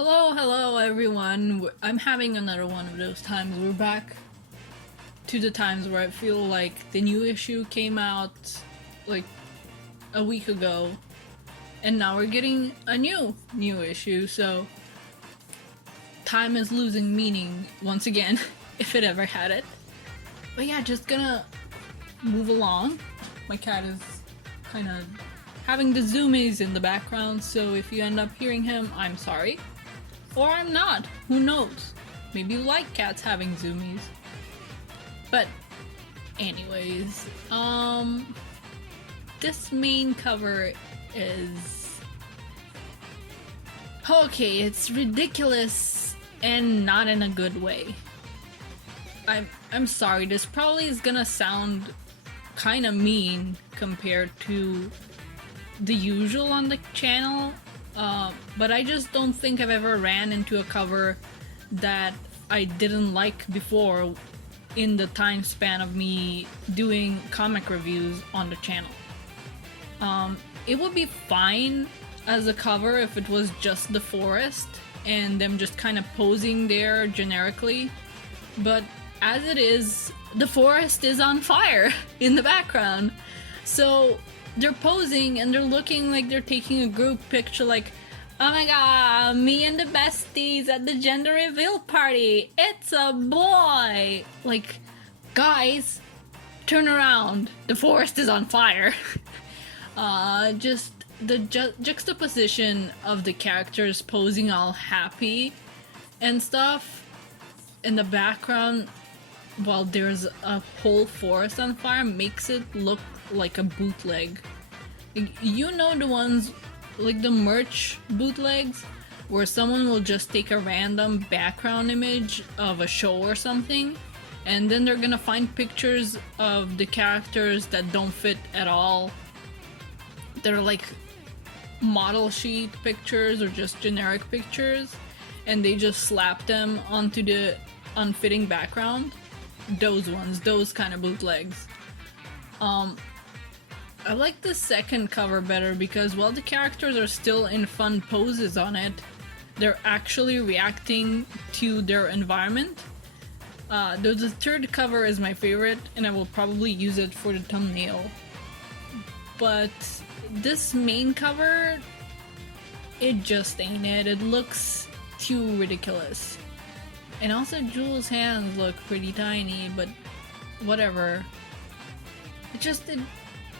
Hello everyone. I'm having another one of those times. We're back to the times where I feel like the new issue came out like a week ago, and now we're getting a new issue. So time is losing meaning once again, if it ever had it. But yeah, just gonna move along. My cat is kind of having the zoomies in the background, so if you end up hearing him, I'm sorry. Or I'm not, who knows? Maybe you like cats having zoomies. But anyways, this main cover is... okay, it's ridiculous and not in a good way. I'm sorry, this probably is gonna sound kinda mean compared to the usual on the channel, but I just don't think I've ever ran into a cover that I didn't like before in the time span of me doing comic reviews on the channel. It would be fine as a cover if it was just the forest and them just kind of posing there generically, but as it is, the forest is on fire in the background. So they're posing and they're looking like they're taking a group picture like, oh my god, me and the besties at the gender reveal party, it's a boy! Like, guys, turn around, the forest is on fire. Just the juxtaposition of the characters posing all happy and stuff in the background while there's a whole forest on fire makes it look like a bootleg. You know, the ones like the merch bootlegs where someone will just take a random background image of a show or something and then they're gonna find pictures of the characters that don't fit at all. They're like model sheet pictures or just generic pictures and they just slap them onto the unfitting background. Those ones, those kind of bootlegs. I like the second cover better because while the characters are still in fun poses on it, they're actually reacting to their environment. Though the third cover is my favorite and I will probably use it for the thumbnail. But this main cover, it just ain't it. It looks too ridiculous. And also Jules' hands look pretty tiny, but whatever.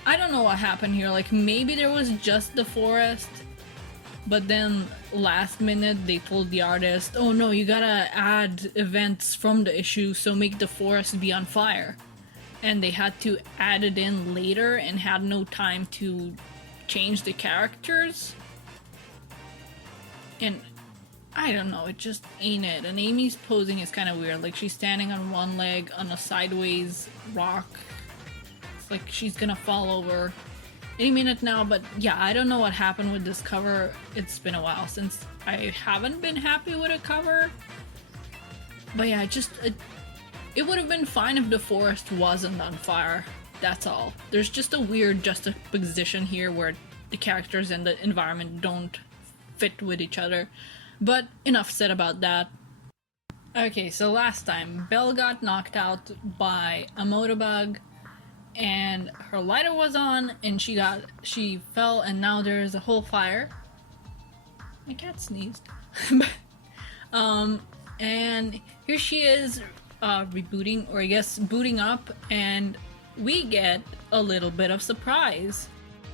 I don't know what happened here, like maybe there was just the forest, but then last minute they told the artist, oh no, you gotta add events from the issue, so make the forest be on fire. And they had to add it in later and had no time to change the characters. And I don't know, it just ain't it. And Amy's posing is kind of weird, like she's standing on one leg on a sideways rock. It's like she's gonna fall over any minute now, but yeah, I don't know what happened with this cover. It's been a while since I haven't been happy with a cover. But yeah, it would have been fine if the forest wasn't on fire. That's all. There's just a weird juxtaposition here where the characters and the environment don't fit with each other. But enough said about that. Okay, so last time, Belle got knocked out by a motorbug and her lighter was on and she fell and now there's a whole fire. My cat sneezed. And here she is rebooting, or I guess booting up, and we get a little bit of surprise.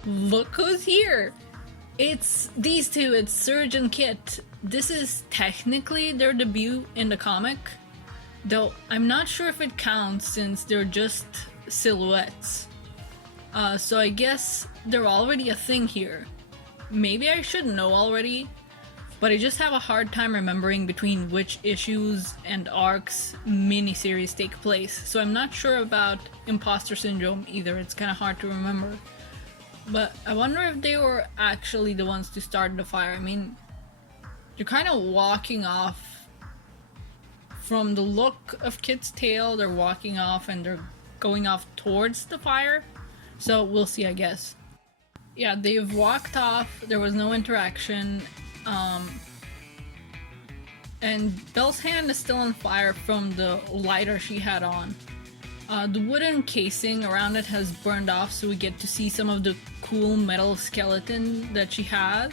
Look who's here! It's these two, it's Surge and Kit. This is technically their debut in the comic, though I'm not sure if it counts since they're just silhouettes. So I guess they're already a thing here. Maybe I should know already, but I just have a hard time remembering between which issues and arcs miniseries take place, so I'm not sure about Imposter Syndrome either. It's kind of hard to remember. But I wonder if they were actually the ones to start the fire. I mean, they're kind of walking off. From the look of Kit's tail, they're walking off and they're going off towards the fire. So we'll see, I guess. Yeah, they've walked off. There was no interaction. And Belle's hand is still on fire from the lighter she had on. The wooden casing around it has burned off, so we get to see some of the cool metal skeleton that she has.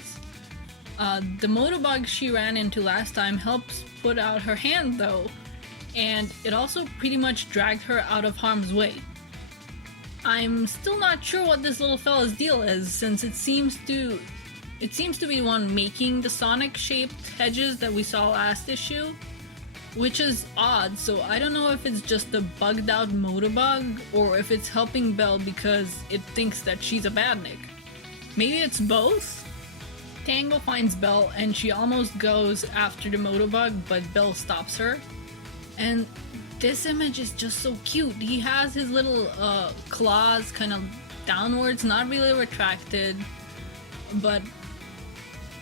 The motobug she ran into last time helps put out her hand though, and it also pretty much dragged her out of harm's way. I'm still not sure what this little fella's deal is, since it seems to be the one making the Sonic-shaped hedges that we saw last issue, which is odd, so I don't know if it's just a bugged-out motobug, or if it's helping Belle because it thinks that she's a badnik. Maybe it's both? Tangle finds Belle, and she almost goes after the motobug, but Belle stops her. And this image is just so cute. He has his little claws kind of downwards, not really retracted, but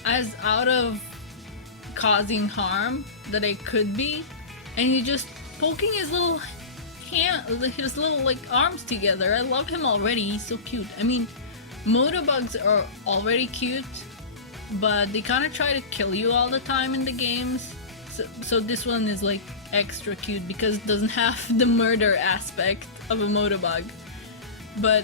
as out of causing harm that it could be, and he's just poking his little hand, his little like arms together. I love him already. He's so cute. I mean, motobugs are already cute, but they kind of try to kill you all the time in the games. So this one is like extra cute because it doesn't have the murder aspect of a motobug. But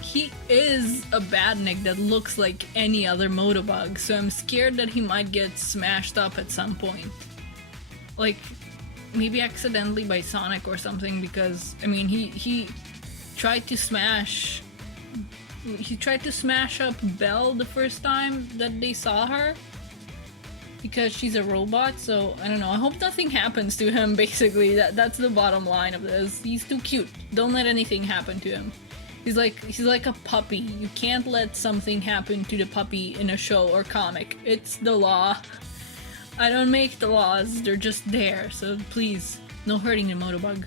he is a badnik that looks like any other motobug, so I'm scared that he might get smashed up at some point. Like, maybe accidentally by Sonic or something, because, I mean, he tried to smash up Belle the first time that they saw her, because she's a robot, so I don't know. I hope nothing happens to him, basically. That's the bottom line of this. He's too cute. Don't let anything happen to him. He's like a puppy. You can't let something happen to the puppy in a show or comic. It's the law. I don't make the laws, they're just there, so please, no hurting the motobug.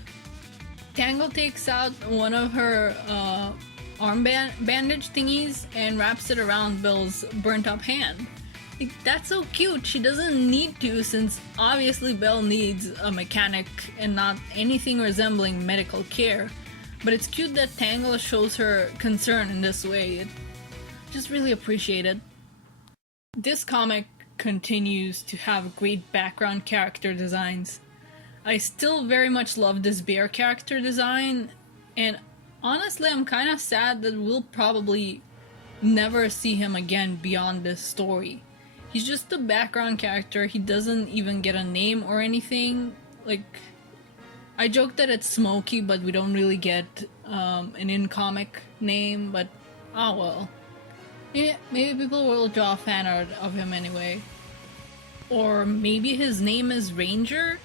Tangle takes out one of her arm bandage thingies and wraps it around Belle's burnt up hand. Like, that's so cute. She doesn't need to, since obviously Belle needs a mechanic and not anything resembling medical care. But it's cute that Tangle shows her concern in this way. Just really appreciate it. This comic continues to have great background character designs. I still very much love this bear character design, and honestly I'm kind of sad that we'll probably never see him again beyond this story. He's just a background character. He doesn't even get a name or anything. Like, I joke that it's Smokey, but we don't really get an in-comic name, but oh well. Maybe people will draw fan art of him anyway. Or maybe his name is Ranger?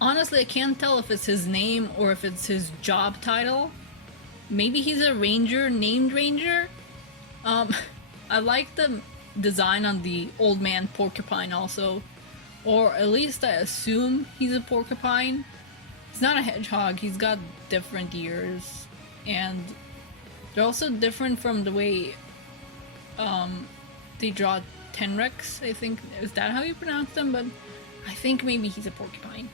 Honestly, I can't tell if it's his name or if it's his job title. Maybe he's a ranger named Ranger? I like the design on the old man porcupine also. Or at least I assume he's a porcupine. He's not a hedgehog, he's got different ears, and they're also different from the way they draw Tenrex, I think. Is that how you pronounce them? But I think maybe he's a porcupine.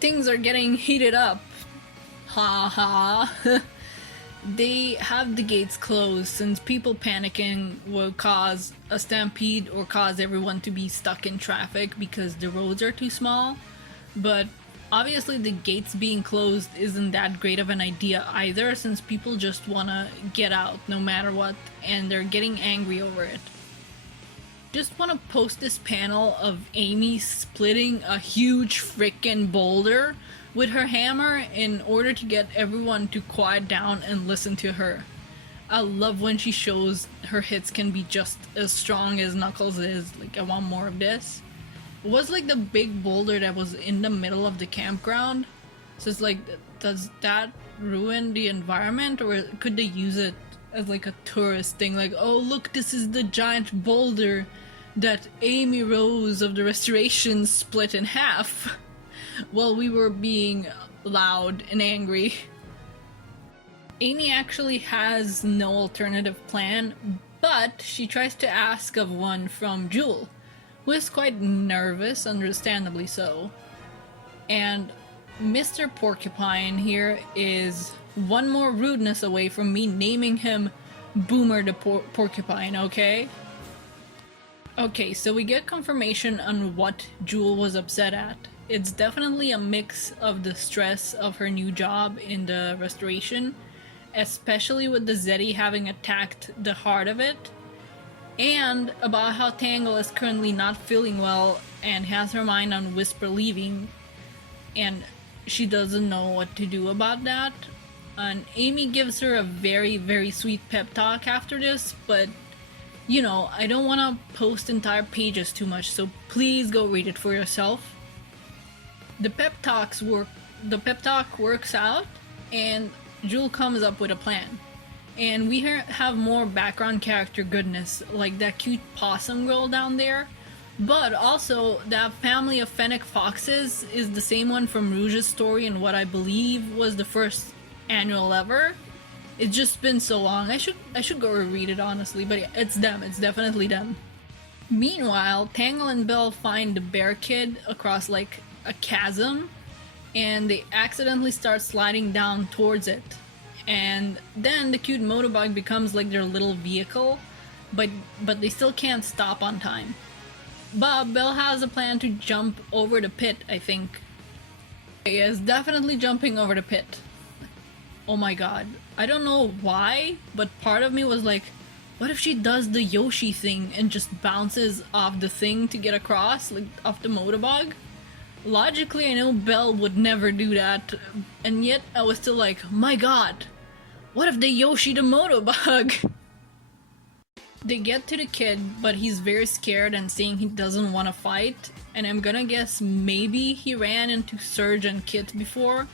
Things are getting heated up. Ha ha. They have the gates closed since people panicking will cause a stampede or cause everyone to be stuck in traffic because the roads are too small. But obviously the gates being closed isn't that great of an idea either, since people just wanna get out no matter what, and they're getting angry over it. Just wanna post this panel of Amy splitting a huge frickin' boulder with her hammer in order to get everyone to quiet down and listen to her. I love when she shows her hits can be just as strong as Knuckles is. Like, I want more of this. It was like the big boulder that was in the middle of the campground. So it's like, does that ruin the environment, or could they use it as like a tourist thing? Like, oh look, this is the giant boulder that Amy Rose of the Restoration split in half while we were being loud and angry. Amy actually has no alternative plan, but she tries to ask of one from Jewel, who is quite nervous, understandably so. And Mr. Porcupine here is one more rudeness away from me naming him Boomer the Porcupine, okay? Okay, so we get confirmation on what Jewel was upset at. It's definitely a mix of the stress of her new job in the restoration, especially with the Zeti having attacked the heart of it, and about how Tangle is currently not feeling well and has her mind on Whisper leaving, and she doesn't know what to do about that. And Amy gives her a very, very sweet pep talk after this, but you know, I don't want to post entire pages too much, so please go read it for yourself. The pep talk works out, and Jewel comes up with a plan. And we have more background character goodness, like that cute possum girl down there. But also, that family of fennec foxes is the same one from Rouge's story in what I believe was the first annual ever. It's just been so long. I should go reread it, honestly, but yeah, it's them. It's definitely them. Meanwhile, Tangle and Belle find the bear kid across like a chasm, and they accidentally start sliding down towards it. And then the cute motorbug becomes like their little vehicle, but they still can't stop on time. But Belle has a plan to jump over the pit, I think. Yes, definitely jumping over the pit. Oh my god. I don't know why, but part of me was like, what if she does the Yoshi thing and just bounces off the thing to get across, like off the motorbug? Logically, I know Belle would never do that, and yet I was still like, my god, what if they Yoshi the motorbug? They get to the kid, but he's very scared and saying he doesn't want to fight, and I'm gonna guess maybe he ran into Surge and Kit before,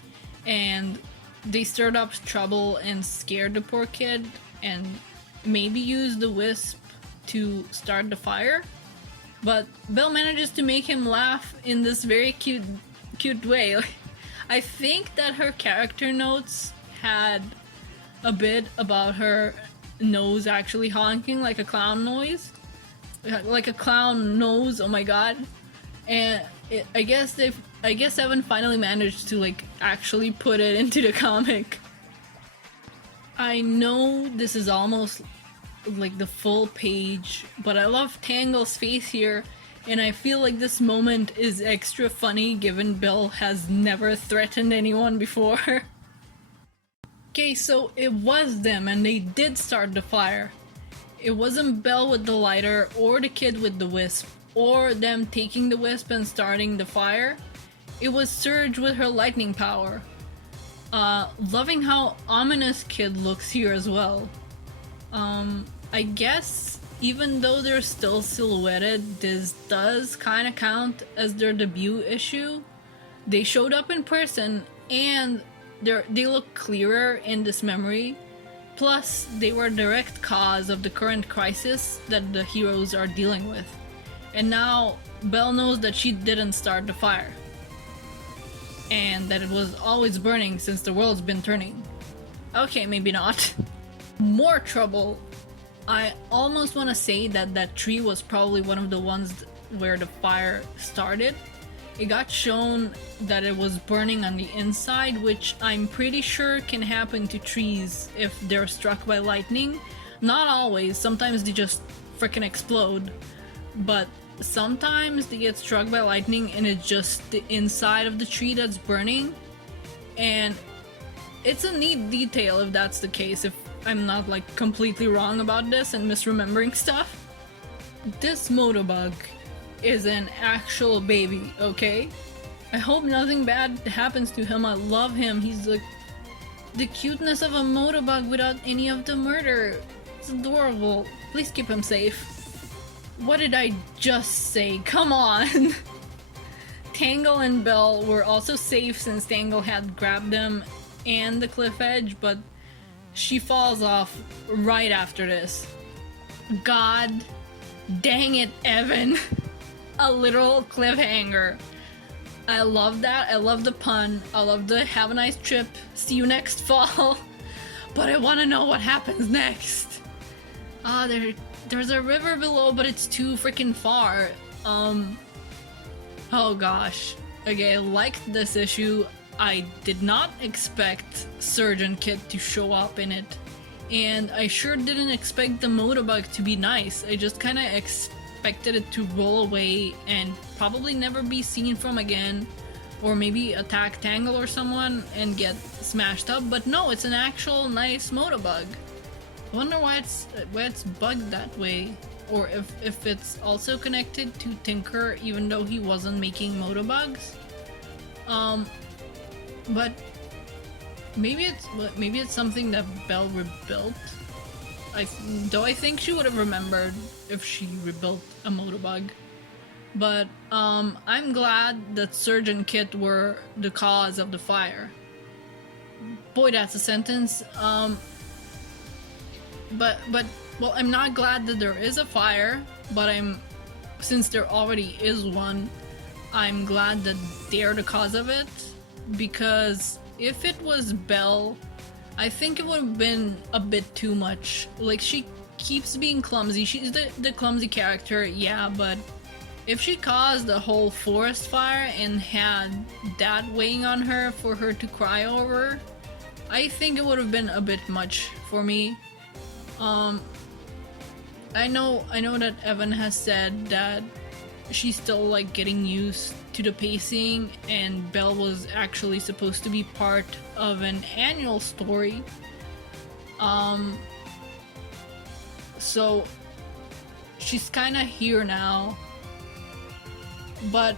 and they stirred up trouble and scared the poor kid, and maybe used the wisp to start the fire. But Belle manages to make him laugh in this very cute way. I think that her character notes had a bit about her nose actually honking like a clown noise. Like a clown nose, oh my god. And I guess Evan finally managed to like actually put it into the comic. I know this is almost like the full page, but I love Tangle's face here, and I feel like this moment is extra funny given Belle has never threatened anyone before. Okay, so it was them and they did start the fire. It wasn't Belle with the lighter or the kid with the wisp or them taking the wisp and starting the fire. It was Surge with her lightning power. Loving how ominous Kid looks here as well. I guess even though they're still silhouetted, this does kind of count as their debut issue. They showed up in person and they look clearer in this memory. Plus, they were a direct cause of the current crisis that the heroes are dealing with. And now, Belle knows that she didn't start the fire. And that it was always burning since the world's been turning. Okay, maybe not. More trouble. I almost want to say that that tree was probably one of the ones where the fire started. It got shown that it was burning on the inside, which I'm pretty sure can happen to trees if they're struck by lightning. Not always, sometimes they just freaking explode. But sometimes they get struck by lightning and it's just the inside of the tree that's burning. And it's a neat detail if that's the case, if I'm not like completely wrong about this and misremembering stuff. This motorbug is an actual baby, okay? I hope nothing bad happens to him. I love him. He's like the cuteness of a motorbug without any of the murder. It's adorable. Please keep him safe. What did I just say? Come on! Tangle and Belle were also safe since Tangle had grabbed them and the cliff edge, but she falls off right after this. God dang it, Evan. A literal cliffhanger. I love that. I love the pun. I love the have a nice trip, see you next fall. But I want to know what happens next. There's a river below, but it's too freaking far. Oh gosh. Okay, I liked this issue. I did not expect Surge and Kit to show up in it. And I sure didn't expect the motorbug to be nice. I just kind of expected expected it to roll away and probably never be seen from again, or maybe attack Tangle or someone and get smashed up, but no, it's an actual nice Motobug. I wonder why it's bugged that way, or if it's also connected to Tinker even though he wasn't making Motobugs. But maybe it's something that Belle rebuilt. Though I think she would have remembered if she rebuilt a Motobug. But I'm glad that Surge and Kit were the cause of the fire. Boy, that's a sentence. But well, I'm not glad that there is a fire, but since there already is one, I'm glad that they're the cause of it, because if it was Belle, I think it would have been a bit too much. Like, she keeps being clumsy. She's the clumsy character, yeah, but if she caused a whole forest fire and had that weighing on her for her to cry over, I think it would have been a bit much for me. I know that Evan has said that she's still like getting used to the pacing, and Belle was actually supposed to be part of an annual story. So she's kind of here now, but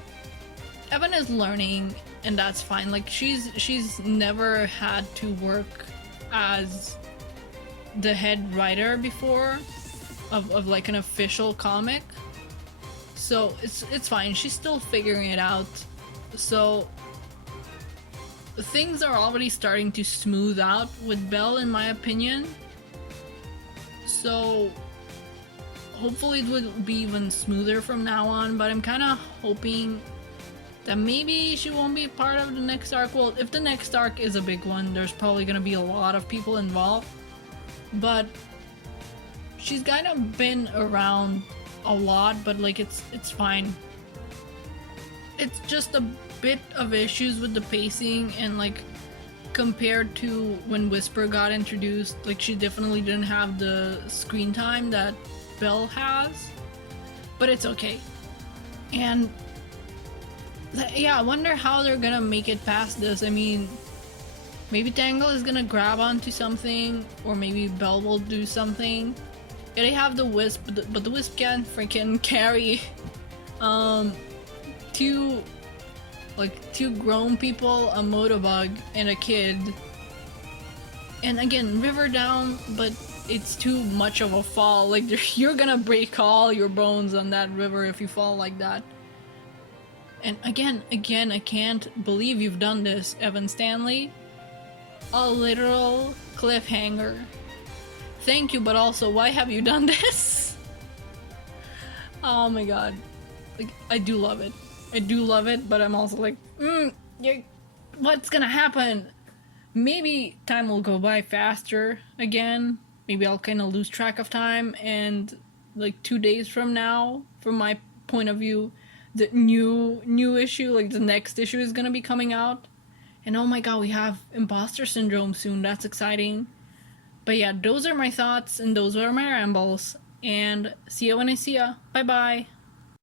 Evan is learning, and that's fine. Like, she's never had to work as the head writer before of like an official comic, so it's fine. She's still figuring it out. So things are already starting to smooth out with Belle, in my opinion. So hopefully it will be even smoother from now on, but I'm kind of hoping that maybe she won't be part of the next arc. Well, if the next arc is a big one, there's probably gonna be a lot of people involved, but she's kind of been around a lot, but like it's fine. It's just a bit of issues with the pacing, and like compared to when Whisper got introduced, like she definitely didn't have the screen time that Belle has, but it's okay. And yeah, I wonder how they're gonna make it past this. I mean, maybe Tangle is gonna grab onto something, or maybe Belle will do something. Yeah, they have the Wisp, but the Wisp can't freaking carry two grown people, a Motobug, and a kid. And again, River down, but it's too much of a fall. Like, you're gonna break all your bones on that river if you fall like that. And again, I can't believe you've done this, Evan Stanley. A literal cliffhanger. Thank you, but also, why have you done this? Oh my god. Like, I do love it. I do love it, but I'm also like, what's gonna happen? Maybe time will go by faster again. Maybe I'll kind of lose track of time, and like 2 days from now, from my point of view, the new issue, like the next issue, is gonna be coming out. And oh my god, we have Imposter Syndrome soon. That's exciting. But yeah, those are my thoughts, and those are my rambles. And see ya when I see ya. Bye bye.